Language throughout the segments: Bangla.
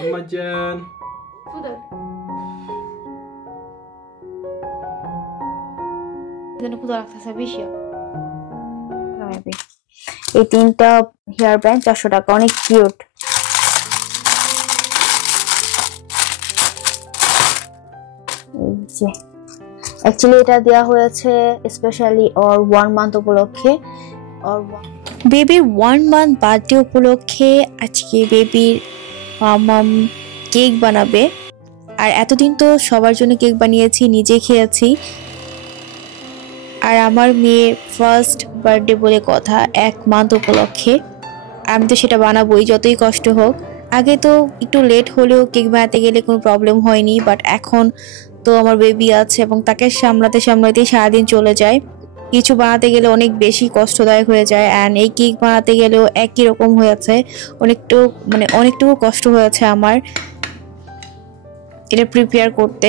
Ammajan. Pudar. যেন পূজা রাখতেছে বেশি এই তিনটা হেয়ার ব্যান্ড 400 টাকা অনেক কিউট অ্যাকচুয়ালি এটা দেওয়া হয়েছে স্পেশালি ওর 1 মান্থ উপলক্ষে ওর বেবির 1 মান্থ বার্থডে উপলক্ষে আজকে বেবির মাম কেক বানাবে আর এতদিন তো সবার জন্য কেক বানিয়েছি নিজে খেয়েছি আর আমার মেয়ে ফার্স্ট বার্থডে বলে কথা 1 মান্থ উপলক্ষে আমি তো সেটা বানাবোই যতই কষ্ট হোক আগে তো একটু লেট হলেও কেক বানাতে গেলে কোনো প্রবলেম হয়নি বাট এখন তো আমার বেবি আছে এবং তাকে সামলাতে সামলাতেই সারাদিন চলে যায় কিছু বানাতে গেলে অনেক বেশি কষ্টদায়ক হয়ে যায় অ্যান্ড এই কেক বানাতে গেলেও একই রকম হয়েছে অনেকটুকু কষ্ট হয়েছে আমার এটা প্রিপেয়ার করতে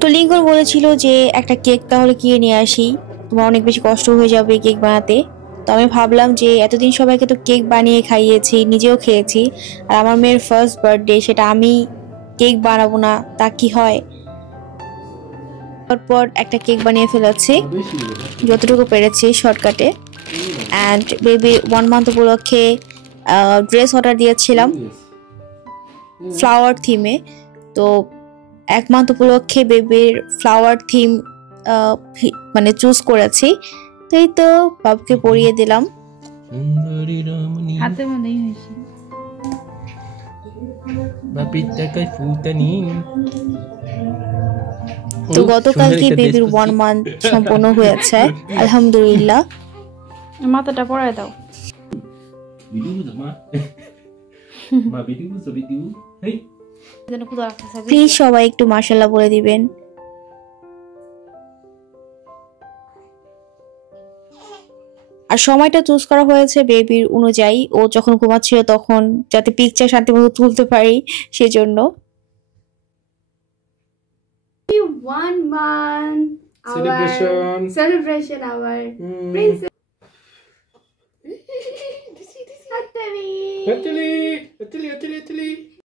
তো লিঙ্কন বলেছিল যে একটা কেক তাহলে কিনে নিয়ে আসি তোমার অনেক বেশি কষ্ট হয়ে যাবে কেক বানাতে তো আমি ভাবলাম যে এতদিন সবাইকে তো কেক বানিয়ে খাইয়েছি নিজেও খেয়েছি আর আমার মেয়ের ফার্স্ট বার্থডে সেটা আমি কেক বানাবো না তা কি হয় তারপর একটা কেক বানিয়ে ফেলেছি যতটুকু পেরেছি শর্টকাটে অ্যান্ড বেবি 1 মান্থ উপলক্ষে ড্রেস অর্ডার দিয়েছিলাম ফ্লাওয়ার থিমে তো 1 মান্থ উপলক্ষে বেবির ফ্লাওয়ার থিম চুজ করেছি তো এই তো বাবুকে পরিয়ে দিলাম হাতের মধ্যেই হয়েছে তো গতকালকে বেবির 1 মান্থ সম্পূর্ণ হয়েছে আলহামদুলিল্লাহ মাথাটা পরায় দাও প্লিজ সবাই একটু মাশাআল্লাহ বলে দিবেন আর সময়টা চুজ করা হয়েছে বেবির অনুযায়ী ও যখন ঘুমাচ্ছিল তখন যাতে পিকচার শান্তিমতো তুলতে পারি সেজন্য 1 month celebration our princess Atili.